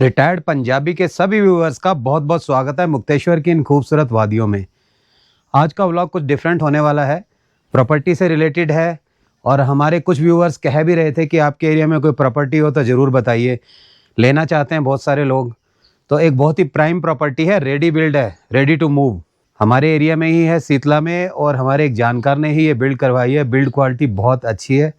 Retired Punjabi के सभी viewers का बहुत बहुत स्वागत है मुक्तेश्वर की इन खूबसूरत वादियों में। आज का व्लॉग कुछ डिफरेंट होने वाला है, प्रॉपर्टी से रिलेटेड है। और हमारे कुछ व्यूअर्स कह भी रहे थे कि आपके एरिया में कोई प्रॉपर्टी हो तो ज़रूर बताइए, लेना चाहते हैं बहुत सारे लोग। तो एक बहुत ही प्राइम प्रॉपर्टी है, रेडी बिल्ड है, रेडी टू मूव, हमारे एरिया में ही है, शीतला में। और हमारे एक जानकार ने ही ये बिल्ड करवाई है, बिल्ड क्वालिटी बहुत अच्छी है।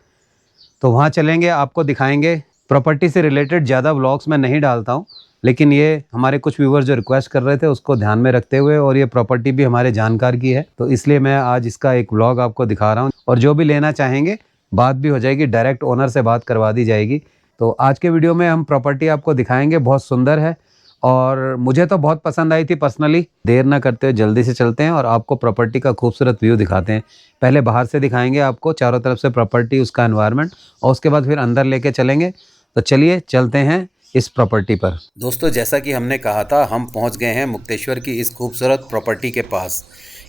तो वहाँ चलेंगे, आपको दिखाएंगे। प्रॉपर्टी से रिलेटेड ज़्यादा व्लॉग्स मैं नहीं डालता हूँ, लेकिन ये हमारे कुछ व्यूवर्स जो रिक्वेस्ट कर रहे थे उसको ध्यान में रखते हुए, और ये प्रॉपर्टी भी हमारे जानकार की है, तो इसलिए मैं आज इसका एक व्लॉग आपको दिखा रहा हूँ। और जो भी लेना चाहेंगे बात भी हो जाएगी, डायरेक्ट ओनर से बात करवा दी जाएगी। तो आज के वीडियो में हम प्रॉपर्टी आपको दिखाएंगे, बहुत सुंदर है और मुझे तो बहुत पसंद आई थी पर्सनली। देर ना करते हुए जल्दी से चलते हैं और आपको प्रॉपर्टी का खूबसूरत व्यू दिखाते हैं। पहले बाहर से दिखाएंगे आपको चारों तरफ से प्रॉपर्टी, उसका एनवायरनमेंट, और उसके बाद फिर अंदर लेके चलेंगे। तो चलिए चलते हैं इस प्रॉपर्टी पर। दोस्तों, जैसा कि हमने कहा था, हम पहुंच गए हैं मुक्तेश्वर की इस खूबसूरत प्रॉपर्टी के पास।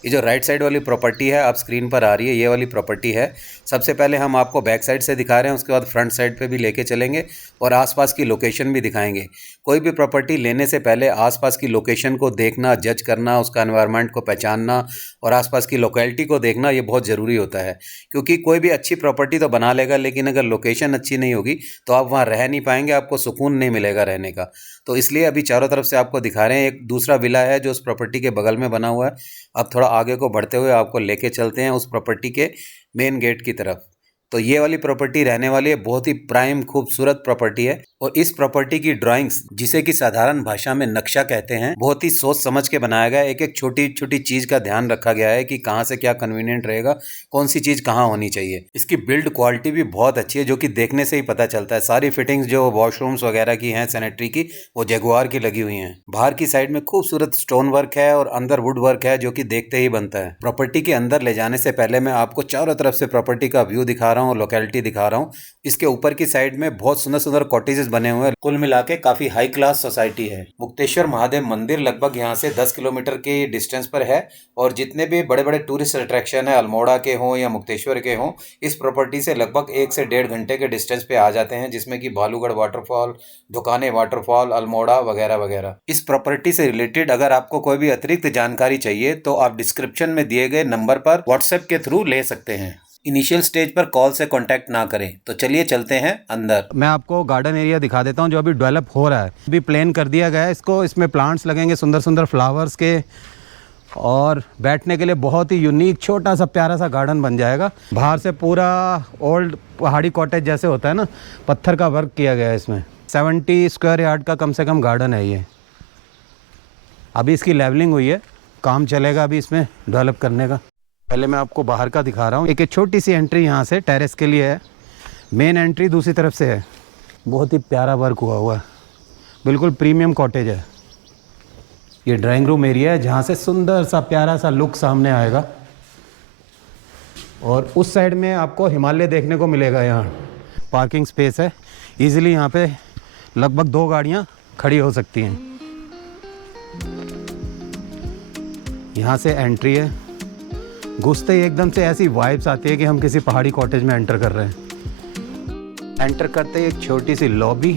ये जो राइट साइड वाली प्रॉपर्टी है आप स्क्रीन पर आ रही है, ये वाली प्रॉपर्टी है। सबसे पहले हम आपको बैक साइड से दिखा रहे हैं, उसके बाद फ्रंट साइड पे भी लेके चलेंगे और आसपास की लोकेशन भी दिखाएंगे। कोई भी प्रॉपर्टी लेने से पहले आसपास की लोकेशन को देखना, जज करना, उसका एनवायरनमेंट को पहचानना और आसपास की लोकेलिटी को देखना, ये बहुत ज़रूरी होता है। क्योंकि कोई भी अच्छी प्रॉपर्टी तो बना लेगा, लेकिन अगर लोकेशन अच्छी नहीं होगी तो आप वहाँ रह नहीं पाएंगे, आपको सुकून नहीं मिलेगा रहने का। तो इसलिए अभी चारों तरफ से आपको दिखा रहे हैं। एक दूसरा विला है जो उस प्रॉपर्टी के बगल में बना हुआ है। अब थोड़ा आगे को बढ़ते हुए आपको लेके चलते हैं उस प्रॉपर्टी के मेन गेट की तरफ। तो ये वाली प्रॉपर्टी रहने वाली है, बहुत ही प्राइम खूबसूरत प्रॉपर्टी है। और इस प्रॉपर्टी की ड्राइंग्स, जिसे कि साधारण भाषा में नक्शा कहते हैं, बहुत ही सोच समझ के बनाया गया है। एक एक छोटी छोटी चीज का ध्यान रखा गया है कि कहाँ से क्या कन्वीनियंट रहेगा, कौन सी चीज कहाँ होनी चाहिए। इसकी बिल्ड क्वालिटी भी बहुत अच्छी है, जो कि देखने से ही पता चलता है। सारी फिटिंग्स जो वॉशरूम्स वगैरह की हैं सैनिटरी की, वो जगुआर की लगी हुई हैं। बाहर की साइड में खूबसूरत स्टोन वर्क है और अंदर वुड वर्क है, जो कि देखते ही बनता है। प्रॉपर्टी के अंदर ले जाने से पहले मैं आपको चारों तरफ से प्रॉपर्टी का व्यू दिखा रहा हूँ, लोकेलिटी दिखा रहा हूँ। इसके ऊपर की साइड में बहुत सुंदर सुंदर कॉटेजेस बने हुए हैं। कुल मिला के काफी हाई क्लास सोसाइटी है। मुक्तेश्वर महादेव मंदिर लगभग यहाँ से 10 किलोमीटर के डिस्टेंस पर है। और जितने भी बड़े बड़े टूरिस्ट अट्रैक्शन है, अल्मोड़ा के हों या मुक्तेश्वर के हों, इस प्रॉपर्टी से लगभग 1 से 1.5 घंटे के डिस्टेंस पे आ जाते हैं, जिसमें कि भालूगढ़ वाटरफॉल, दुकाने वाटरफॉल, अल्मोड़ा वगैरह वगैरह। इस प्रॉपर्टी से रिलेटेड अगर आपको कोई भी अतिरिक्त जानकारी चाहिए तो आप डिस्क्रिप्शन में दिए गए नंबर पर व्हाट्सएप के थ्रू ले सकते हैं। इनिशियल स्टेज पर कॉल से कांटेक्ट ना करें। तो चलिए चलते हैं अंदर। मैं आपको गार्डन एरिया दिखा देता हूँ जो अभी डेवलप हो रहा है। अभी प्लेन कर दिया गया है इसको, इसमें प्लांट्स लगेंगे सुंदर सुंदर फ्लावर्स के, और बैठने के लिए बहुत ही यूनिक छोटा सा प्यारा सा गार्डन बन जाएगा। बाहर से पूरा ओल्ड पहाड़ी कॉटेज जैसे होता है ना, पत्थर का वर्क किया गया है इसमें। 70 स्क्वायर यार्ड का कम से कम गार्डन है ये। अभी इसकी लेवलिंग हुई है, काम चलेगा अभी इसमें डेवलप करने का। पहले मैं आपको बाहर का दिखा रहा हूँ। एक छोटी सी एंट्री यहाँ से टेरेस के लिए है, मेन एंट्री दूसरी तरफ से है। बहुत ही प्यारा वर्क हुआ है, बिल्कुल प्रीमियम कॉटेज है। ये ड्राइंग रूम एरिया है जहाँ से सुंदर सा प्यारा सा लुक सामने आएगा। और उस साइड में आपको हिमालय देखने को मिलेगा। यहाँ पार्किंग स्पेस है, इजीली यहाँ पे लगभग 2 गाड़ियाँ खड़ी हो सकती हैं। यहाँ से एंट्री है, घुसते ही एकदम से ऐसी वाइब्स आती है कि हम किसी पहाड़ी कॉटेज में एंटर कर रहे हैं। एंटर करते ही एक छोटी सी लॉबी,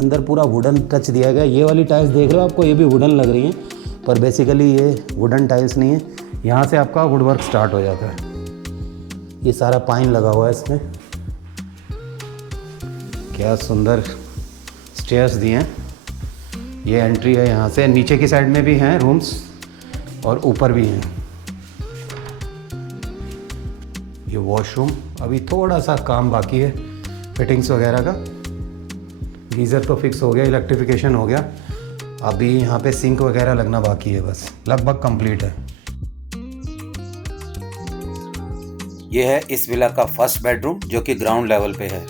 अंदर पूरा वुडन टच दिया गया। ये वाली टाइल्स देख रहे हो आपको, ये भी वुडन लग रही हैं, पर बेसिकली ये वुडन टाइल्स नहीं है। यहाँ से आपका वुड वर्क स्टार्ट हो जाता है। ये सारा पाइन लगा हुआ है इसमें। क्या सुंदर स्टेयर्स दिए हैं। ये एंट्री है, यहाँ से नीचे की साइड में भी हैं रूम्स और ऊपर भी हैं। ये वॉशरूम, अभी थोड़ा सा काम बाकी है फिटिंग्स वगैरह का। गीज़र तो फिक्स हो गया, इलेक्ट्रिफिकेशन हो गया, अभी यहाँ पे सिंक वगैरह लगना बाकी है, बस लगभग कंप्लीट है। यह है इस विला का फर्स्ट बेडरूम, जो कि ग्राउंड लेवल पे है।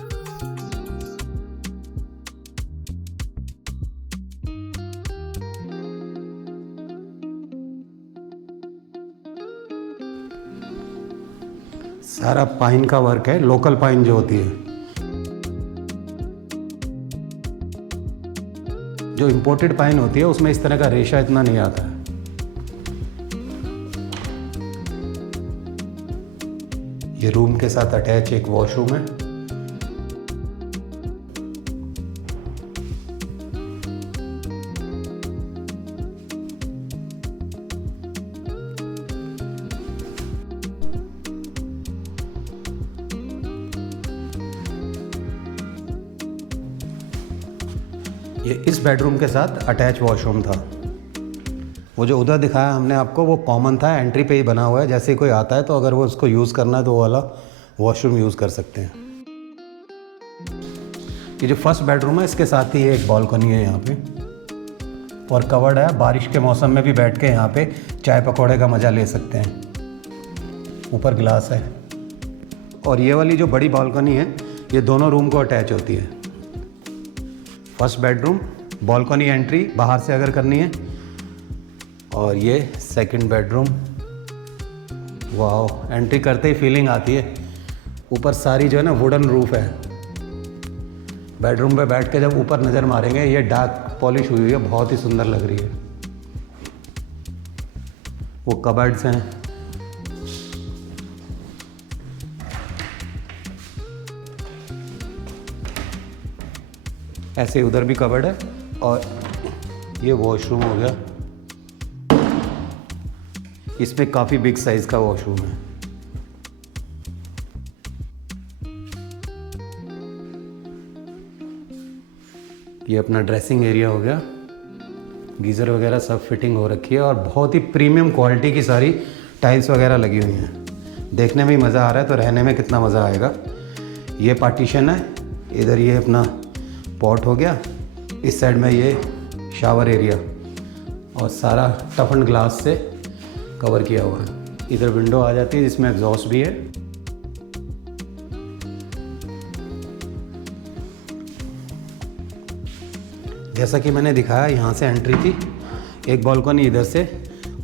सारा पाइन का वर्क है, लोकल पाइन जो होती है। जो इंपोर्टेड पाइन होती है उसमें इस तरह का रेशा इतना नहीं आता है। ये रूम के साथ अटैच एक वॉशरूम है। ये इस बेडरूम के साथ अटैच वॉशरूम था। वो जो उधर दिखाया हमने आपको वो कॉमन था, एंट्री पे ही बना हुआ है। जैसे कोई आता है तो अगर वो उसको यूज़ करना है तो वो वाला वॉशरूम यूज़ कर सकते हैं। ये जो फर्स्ट बेडरूम है इसके साथ ही एक बालकनी है यहाँ पे और कवर्ड है। बारिश के मौसम में भी बैठ के यहाँ पे चाय पकौड़े का मज़ा ले सकते हैं। ऊपर ग्लास है और ये वाली जो बड़ी बालकनी है ये दोनों रूम को अटैच होती है। फर्स्ट बेडरूम, बालकनी एंट्री बाहर से अगर करनी है, और ये सेकंड बेडरूम। वाह, एंट्री करते ही फीलिंग आती है। ऊपर सारी जो है ना वुडन रूफ है। बेडरूम पे बैठ के जब ऊपर नज़र मारेंगे ये डार्क पॉलिश हुई है, बहुत ही सुंदर लग रही है। वो कबर्ड्स हैं, ऐसे उधर भी कबर्ड है और ये वॉशरूम हो गया। इसमें काफ़ी बिग साइज़ का वॉशरूम है। ये अपना ड्रेसिंग एरिया हो गया। गीज़र वगैरह सब फिटिंग हो रखी है और बहुत ही प्रीमियम क्वालिटी की सारी टाइल्स वगैरह लगी हुई हैं। देखने में ही मज़ा आ रहा है तो रहने में कितना मज़ा आएगा। ये पार्टीशन है, इधर ये अपना पॉट हो गया, इस साइड में ये शावर एरिया और सारा टफ एंड ग्लास से कवर किया हुआ है। इधर विंडो आ जाती है जिसमें एग्जॉस्ट भी है। जैसा कि मैंने दिखाया यहाँ से एंट्री थी, एक बालकनी इधर से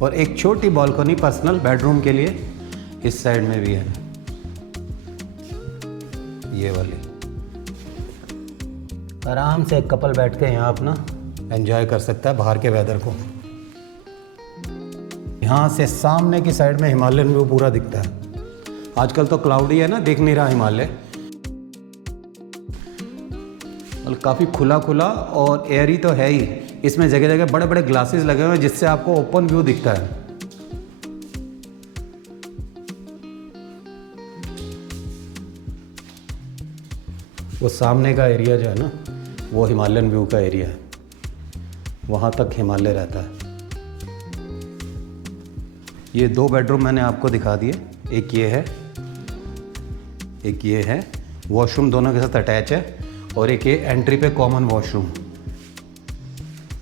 और एक छोटी बालकनी पर्सनल बेडरूम के लिए इस साइड में भी है, ये वाली। आराम से एक कपल बैठ के यहाँ अपना एंजॉय कर सकता है बाहर के वेदर को। यहाँ से सामने की साइड में हिमालयन व्यू पूरा दिखता है। आजकल तो क्लाउडी है ना, दिख नहीं रहा हिमालय। मतलब काफ़ी खुला खुला और एयरी तो है ही। इसमें जगह जगह बड़े बड़े ग्लासेस लगे हुए हैं जिससे आपको ओपन व्यू दिखता है। वो सामने का एरिया जो है ना वो हिमालयन व्यू का एरिया है, वहाँ तक हिमालय रहता है। ये दो बेडरूम मैंने आपको दिखा दिए, एक ये है, एक ये है। वॉशरूम दोनों के साथ अटैच है और एक ये एंट्री पे कॉमन वॉशरूम।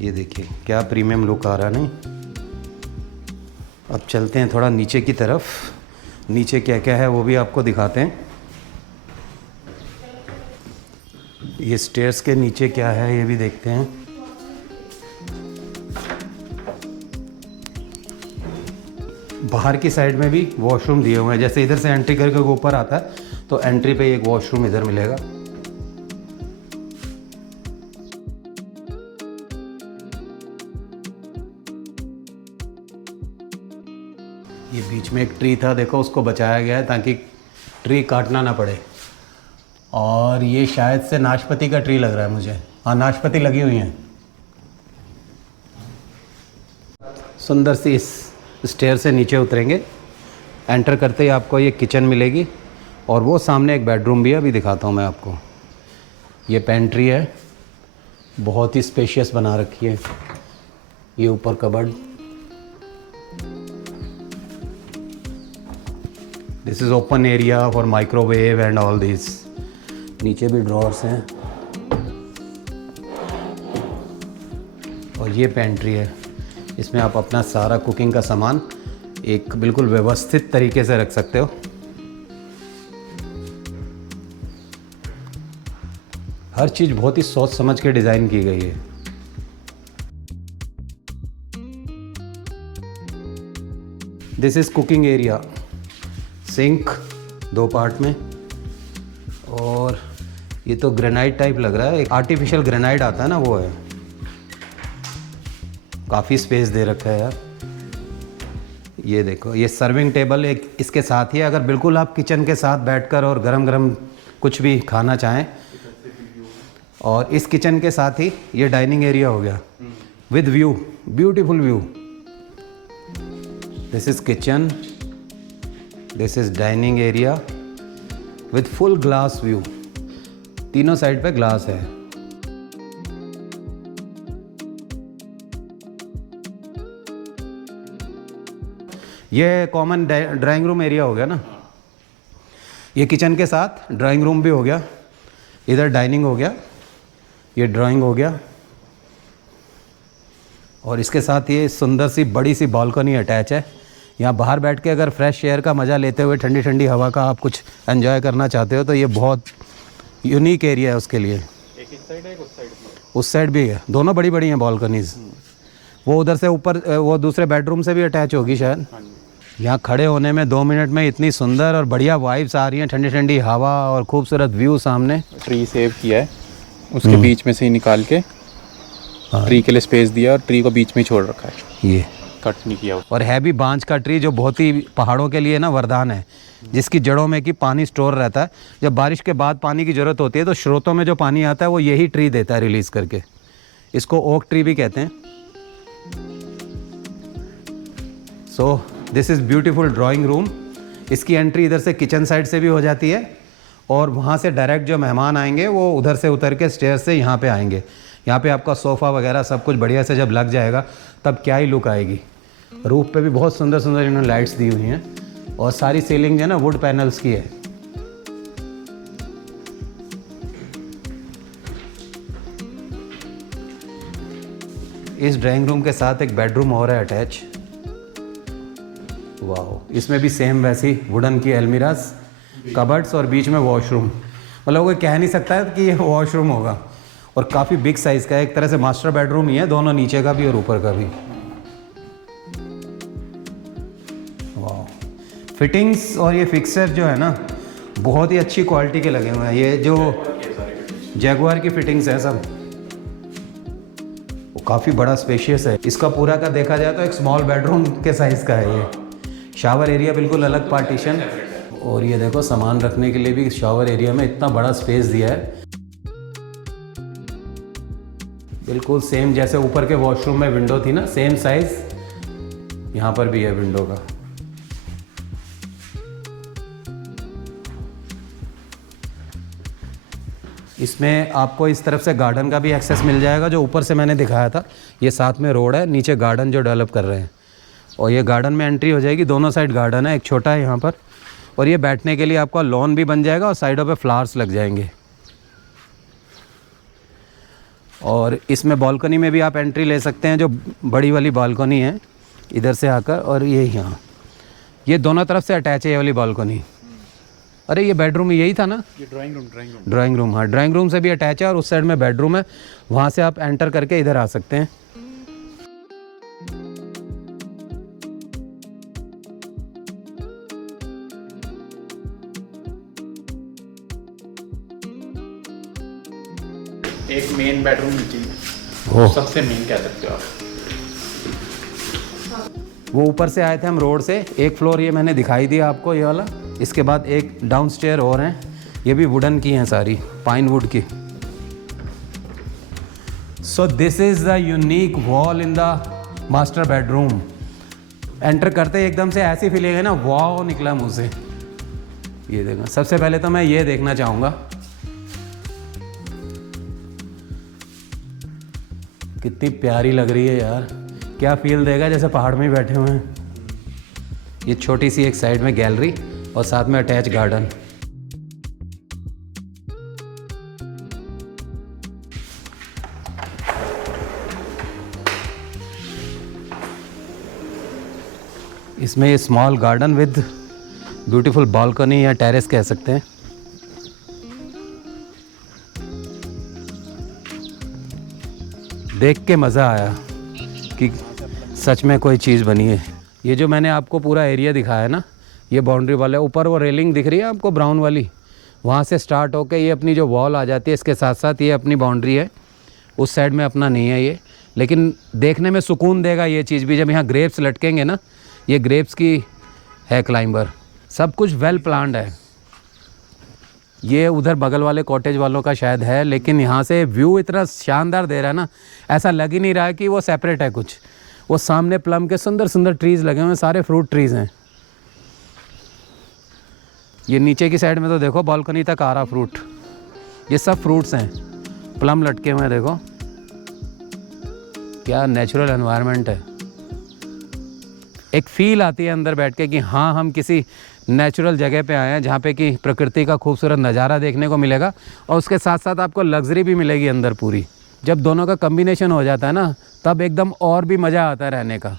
ये देखिए क्या प्रीमियम लुक आ रहा है नहीं। अब चलते हैं थोड़ा नीचे की तरफ। नीचे क्या क्या है वो भी आपको दिखाते हैं। ये स्टेयर्स के नीचे क्या है ये भी देखते हैं। बाहर की साइड में भी वॉशरूम दिए हुए हैं। जैसे इधर से एंट्री करके ऊपर आता है तो एंट्री पे एक वॉशरूम इधर मिलेगा। ये बीच में एक ट्री था, देखो उसको बचाया गया है ताकि ट्री काटना ना पड़े। और ये शायद से नाशपाती का ट्री लग रहा है मुझे। हाँ, नाशपाती लगी हुई हैं। सुंदर सी इस स्टेयर से नीचे उतरेंगे, एंटर करते ही आपको ये किचन मिलेगी और वो सामने एक बेडरूम भी है, अभी दिखाता हूँ मैं आपको। ये पेंट्री है, बहुत ही स्पेशियस बना रखी है। ये ऊपर cupboard, this is open area for microwave and all this. नीचे भी ड्रॉर्स हैं और ये पेंट्री है। इसमें आप अपना सारा कुकिंग का सामान एक बिल्कुल व्यवस्थित तरीके से रख सकते हो। हर चीज़ बहुत ही सोच समझ के डिज़ाइन की गई है। This is cooking area, sink 2 part में। और ये तो ग्रेनाइट टाइप लग रहा है, एक आर्टिफिशियल ग्रेनाइट आता है ना वो है। काफ़ी स्पेस दे रखा है यार। ये देखो, ये सर्विंग टेबल एक इसके साथ ही है। अगर बिल्कुल आप किचन के साथ बैठकर और गरम गरम कुछ भी खाना चाहें, और इस किचन के साथ ही ये डाइनिंग एरिया हो गया with view, beautiful view. This is kitchen, this is dining area with full glass view. तीनों साइड पे ग्लास है। ये कॉमन ड्राइंग रूम एरिया हो गया ना। ये किचन के साथ ड्राइंग रूम भी हो गया, इधर डाइनिंग हो गया, ये ड्राइंग हो गया, और इसके साथ ये सुंदर सी बड़ी सी बालकनी अटैच है। यहाँ बाहर बैठ के अगर फ्रेश एयर का मज़ा लेते हुए ठंडी ठंडी हवा का आप कुछ एंजॉय करना चाहते हो तो ये बहुत यूनिक एरिया है उसके लिए। एक इस साइड है, एक उस साइड में। उस साइड भी है, दोनों बड़ी बड़ी हैं बालकनीज़। वो उधर से ऊपर वो दूसरे बेडरूम से भी अटैच होगी शायद। हाँ जी। यहाँ खड़े होने में 2 मिनट में इतनी सुंदर और बढ़िया वाइब्स आ रही हैं, ठंडी ठंडी हवा और खूबसूरत व्यू सामने। ट्री सेव किया है, उसके बीच में से ही निकाल के ट्री के लिए स्पेस दिया और ट्री को बीच में ही छोड़ रखा है, ये कट नहीं किया। और है भी बांज का ट्री, जो बहुत ही पहाड़ों के लिए ना वरदान है, जिसकी जड़ों में कि पानी स्टोर रहता है। जब बारिश के बाद पानी की ज़रूरत होती है तो स्रोतों में जो पानी आता है वो यही ट्री देता है रिलीज़ करके। इसको ओक ट्री भी कहते हैं। So this is beautiful drawing room. इसकी एंट्री इधर से किचन साइड से भी हो जाती है और वहाँ से डायरेक्ट जो मेहमान आएंगे वो उधर से उतर के स्टेयर से यहाँ पे आएंगे। यहाँ पे आपका सोफ़ा वगैरह सब कुछ बढ़िया से जब लग जाएगा तब क्या ही लुक आएगी। रूफ पे भी बहुत सुंदर सुंदर इन्होंने लाइट्स दी हुई हैं और सारी सीलिंग जो है ना वुड पैनल्स की है। इस ड्राइंग रूम के साथ एक बेडरूम और है अटैच। वाह, इसमें भी सेम वैसी वुडन की अलमीराज, कबर्ड्स और बीच में वॉशरूम। मतलब कोई कह नहीं सकता है कि ये वॉशरूम होगा, और काफ़ी बिग साइज़ का है। एक तरह से मास्टर बेडरूम ही है, दोनों नीचे का भी और ऊपर का भी। वाह, फिटिंग्स और ये फिक्सर जो है ना बहुत ही अच्छी क्वालिटी के लगे हुए हैं। ये जो जैगुआर की फिटिंग्स है सब, वो काफ़ी बड़ा स्पेशियस है। इसका पूरा का देखा जाए तो एक स्मॉल बेडरूम के साइज़ का है ये। शावर एरिया बिल्कुल अलग पार्टीशन, और ये देखो सामान रखने के लिए भी शावर एरिया में इतना बड़ा स्पेस दिया है। बिल्कुल सेम जैसे ऊपर के वॉशरूम में विंडो थी ना, सेम साइज यहाँ पर भी है विंडो का। इसमें आपको इस तरफ से गार्डन का भी एक्सेस मिल जाएगा, जो ऊपर से मैंने दिखाया था। ये साथ में रोड है, नीचे गार्डन जो डेवलप कर रहे हैं, और ये गार्डन में एंट्री हो जाएगी। दोनों साइड गार्डन है, एक छोटा है यहाँ पर, और ये बैठने के लिए आपका लॉन भी बन जाएगा और साइडों पे फ्लावर्स लग जाएंगे। और इसमें बालकनी में भी आप एंट्री ले सकते हैं, जो बड़ी वाली बालकनी है इधर से आकर, और ये यहाँ ये दोनों तरफ से अटैच है ये वाली बालकनी। अरे ये बेडरूम यही था ना, ये ड्राइंग रूम ड्राइंग रूम, हाँ ड्राइंग रूम से भी अटैच है, और उस साइड में बेडरूम है। वहाँ से आप एंटर करके इधर आ सकते हैं। एक मेन बेडरूम नीचे ही है। ओह। सबसे मेन कह सकते हो आप। वो ऊपर से आए थे हम रोड से, एक फ्लोर ये मैंने दिखाई दिया आपको ये वाला। इसके बाद एक डाउनस्टेयर और हैं, ये भी वुडन की हैं सारी, पाइन वुड की। So this is the unique wall in the master bedroom. Enter करते ही एकदम से ऐसी फीलिंग है ना, वाव निकला मुँह से। ये देखो, सबसे पहले तो मैं ये देखना चाहूँगा कितनी प्यारी लग रही है यार। क्या फील देगा, जैसे पहाड़ में ही बैठे हुए हैं। ये छोटी सी एक साइड में गैलरी और साथ में अटैच गार्डन। इसमें ये small garden with beautiful balcony या टेरेस कह सकते हैं। देख के मज़ा आया कि सच में कोई चीज़ बनी है। ये जो मैंने आपको पूरा एरिया दिखाया है ना, ये बाउंड्री वाला, ऊपर वो रेलिंग दिख रही है आपको ब्राउन वाली, वहाँ से स्टार्ट होकर ये अपनी जो वॉल आ जाती है, इसके साथ साथ ये अपनी बाउंड्री है। उस साइड में अपना नहीं है ये, लेकिन देखने में सुकून देगा ये चीज़ भी। जब यहाँ ग्रेप्स लटकेंगे ना, ये ग्रेप्स की है क्लाइंबर, सब कुछ वेल प्लान्ड है। ये उधर बगल वाले कॉटेज वालों का शायद है, लेकिन यहाँ से व्यू इतना शानदार दे रहा है ना, ऐसा लग ही नहीं रहा है कि वो सेपरेट है कुछ। वो सामने प्लम के सुंदर सुंदर ट्रीज़ लगे हुए हैं, सारे फ्रूट ट्रीज़ हैं। ये नीचे की साइड में तो देखो बालकनी तक आ रहा फ्रूट, ये सब फ्रूट्स हैं, प्लम लटके हुए हैं। देखो क्या नेचुरल एनवायरनमेंट है। एक फ़ील आती है अंदर बैठ के कि हाँ हम किसी नेचुरल जगह पे आए हैं जहाँ पे कि प्रकृति का खूबसूरत नज़ारा देखने को मिलेगा और उसके साथ साथ आपको लग्जरी भी मिलेगी अंदर पूरी। जब दोनों का कम्बिनेशन हो जाता है ना, तब एकदम और भी मज़ा आता है रहने का।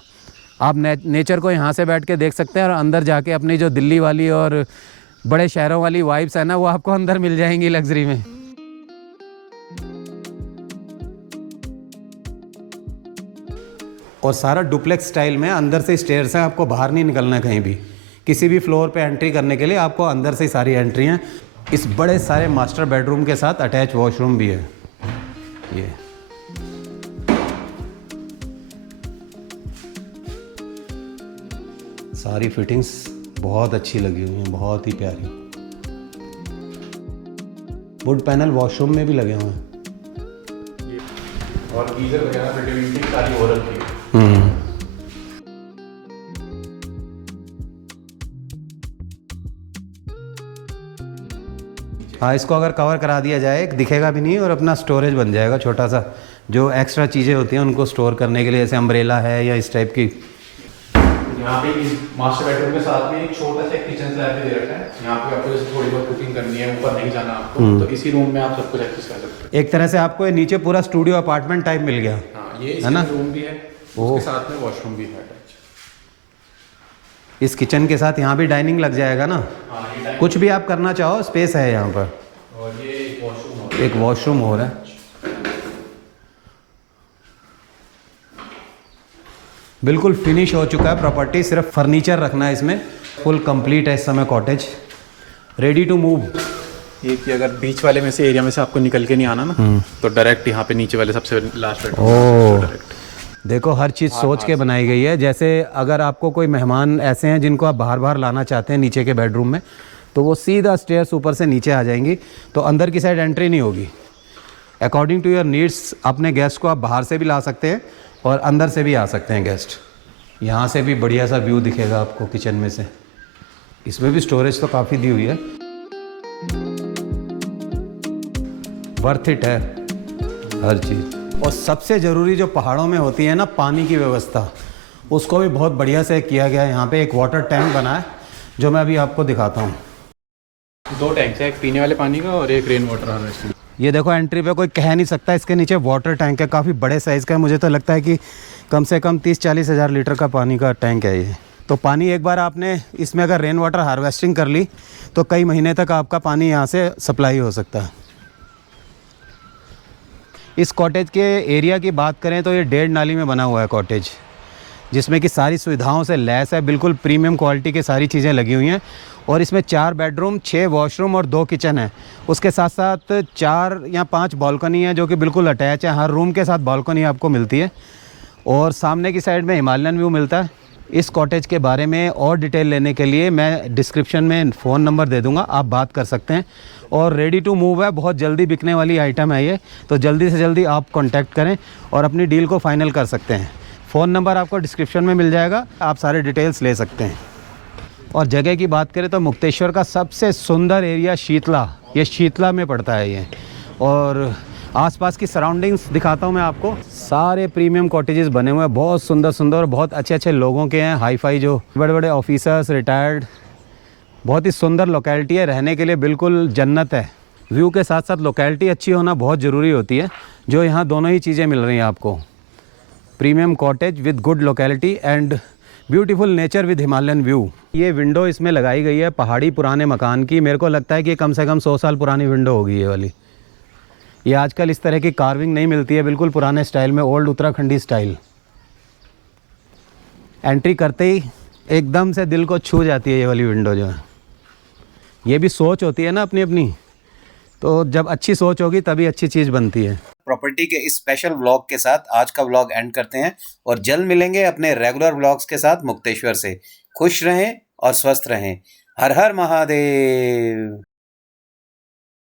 आप नेचर को यहाँ से बैठ के देख सकते हैं और अंदर जाके अपनी जो दिल्ली वाली और बड़े शहरों वाली वाइब्स है ना, वो आपको अंदर मिल जाएंगी लग्जरी में। और सारा डुप्लेक्स स्टाइल में अंदर से स्टेयर्स हैं, आपको बाहर नहीं निकलना है कहीं भी। किसी भी फ्लोर पे एंट्री करने के लिए आपको अंदर से ही सारी एंट्री हैं। इस बड़े सारे मास्टर बेडरूम के साथ अटैच वॉशरूम भी है। ये सारी फिटिंग्स बहुत अच्छी लगी हुई हैं, बहुत ही प्यारी। वुड पैनल वॉशरूम में भी लगे हुए हैं और गीजर वगैरह फिटिंग सारी हो रखी है। हाँ, इसको अगर कवर करा दिया जाए दिखेगा भी नहीं और अपना स्टोरेज बन जाएगा छोटा सा। जो एक्स्ट्रा चीज़ें होती हैं उनको स्टोर करने के लिए, जैसे अम्ब्रेला है या इस टाइप की। यहाँ पे मास्टर बेडरूम के साथ में एक छोटा सा किचन स्लैब भी दे रखा है। यहाँ पे आपको जैसे थोड़ी बहुत कुकिंग करनी है, ऊपर नहीं जाना आपको, तो इसी रूम में आप सब कुछ एक्सेस कर सकते एक तरह से आपको ये नीचे पूरा स्टूडियो अपार्टमेंट टाइप मिल गया। हाँ, ये है ना? रूम भी है, उसके साथ में वॉशरूम भी है। इस किचन के साथ यहाँ भी डाइनिंग लग जाएगा ना। हाँ, कुछ भी आप करना चाहो स्पेस है यहाँ पर। और ये एक वॉशरूम एक वॉशरूम हो रहा है। बिल्कुल फिनिश हो चुका है प्रॉपर्टी, सिर्फ फर्नीचर रखना है इसमें। फुल कंप्लीट है इस समय कॉटेज, रेडी टू मूव। ये कि अगर बीच वाले में से एरिया में से आपको निकल के नहीं आना ना, तो डायरेक्ट यहाँ पे नीचे वाले सबसे लास्ट ओह, देखो हर चीज़ सोच के बनाई गई है। जैसे अगर आपको कोई मेहमान ऐसे हैं जिनको आप बाहर बाहर लाना चाहते हैं नीचे के बेडरूम में, तो वो सीधा स्टेयर्स ऊपर से नीचे आ जाएंगी, तो अंदर की साइड एंट्री नहीं होगी। अकॉर्डिंग टू योर नीड्स अपने गेस्ट को आप बाहर से भी ला सकते हैं और अंदर से भी आ सकते हैं गेस्ट। यहाँ से भी बढ़िया सा व्यू दिखेगा आपको किचन में से। इसमें भी स्टोरेज तो काफ़ी दी हुई है, वर्थ इट है हर चीज़। और सबसे ज़रूरी जो पहाड़ों में होती है ना, पानी की व्यवस्था, उसको भी बहुत बढ़िया से किया गया है। यहाँ पे एक वाटर टैंक बना है जो मैं अभी आपको दिखाता हूँ। 2 टैंक्स है, एक पीने वाले पानी का और एक रेन वाटर हार्वेस्टिंग। ये देखो एंट्री पे कोई कह नहीं सकता इसके नीचे वाटर टैंक है, काफ़ी बड़े साइज़ का है। मुझे तो लगता है कि कम से कम 30-40 हज़ार लीटर का पानी का टैंक है ये। तो पानी एक बार आपने इसमें अगर रेन वाटर हार्वेस्टिंग कर ली तो कई महीने तक आपका पानी यहाँ से सप्लाई हो सकता है। इस कॉटेज के एरिया की बात करें तो ये 1.5 नाली में बना हुआ है कॉटेज, जिसमें कि सारी सुविधाओं से लैस है। बिल्कुल प्रीमियम क्वालिटी की सारी चीज़ें लगी हुई हैं। और इसमें 4 बेडरूम, 6 वॉशरूम और 2 किचन है। उसके साथ साथ 4 या 5 बालकनी है जो कि बिल्कुल अटैच है। हर रूम के साथ बालकनी आपको मिलती है और सामने की साइड में हिमालयन व्यू मिलता है। इस कॉटेज के बारे में और डिटेल लेने के लिए मैं डिस्क्रिप्शन में फ़ोन नंबर दे दूंगा, आप बात कर सकते हैं। और रेडी टू मूव है, बहुत जल्दी बिकने वाली आइटम है ये, तो जल्दी से जल्दी आप कांटेक्ट करें और अपनी डील को फाइनल कर सकते हैं। फ़ोन नंबर आपको डिस्क्रिप्शन में मिल जाएगा, आप सारे डिटेल्स ले सकते हैं। और जगह की बात करें तो मुक्तेश्वर का सबसे सुंदर एरिया शीतला, ये शीतला में पड़ता है ये। और आसपास की सराउंडिंग्स दिखाता हूँ मैं आपको। सारे प्रीमियम कॉटेजेस बने हुए हैं, बहुत सुंदर सुंदर और बहुत अच्छे अच्छे लोगों के हैं, हाई फाई जो बड़े बड़े ऑफिसर्स, रिटायर्ड। बहुत ही सुंदर लोकेलिटी है, रहने के लिए बिल्कुल जन्नत है। व्यू के साथ साथ लोकेलिटी अच्छी होना बहुत ज़रूरी होती है, जो यहाँ दोनों ही चीज़ें मिल रही हैं आपको। Premium cottage with good locality and beautiful nature with Himalayan view. ये विंडो इसमें लगाई गई है पहाड़ी पुराने मकान की। मेरे को लगता है कि कम से कम 100 साल पुरानी विंडो होगी ये वाली। ये आजकल इस तरह की कार्विंग नहीं मिलती है, बिल्कुल पुराने स्टाइल में, ओल्ड उत्तराखंडी स्टाइल। एंट्री करते ही एकदम से दिल को छू जाती है ये वाली विंडो जो है। ये भी सोच होती है ना अपनी अपनी, तो जब अच्छी सोच होगी तभी अच्छी चीज़ बनती है। प्रॉपर्टी के इस स्पेशल व्लॉग के साथ आज का व्लॉग एंड करते हैं और जल्द मिलेंगे अपने रेगुलर व्लॉग्स के साथ मुक्तेश्वर से। खुश रहें और स्वस्थ रहें। हर हर महादेव।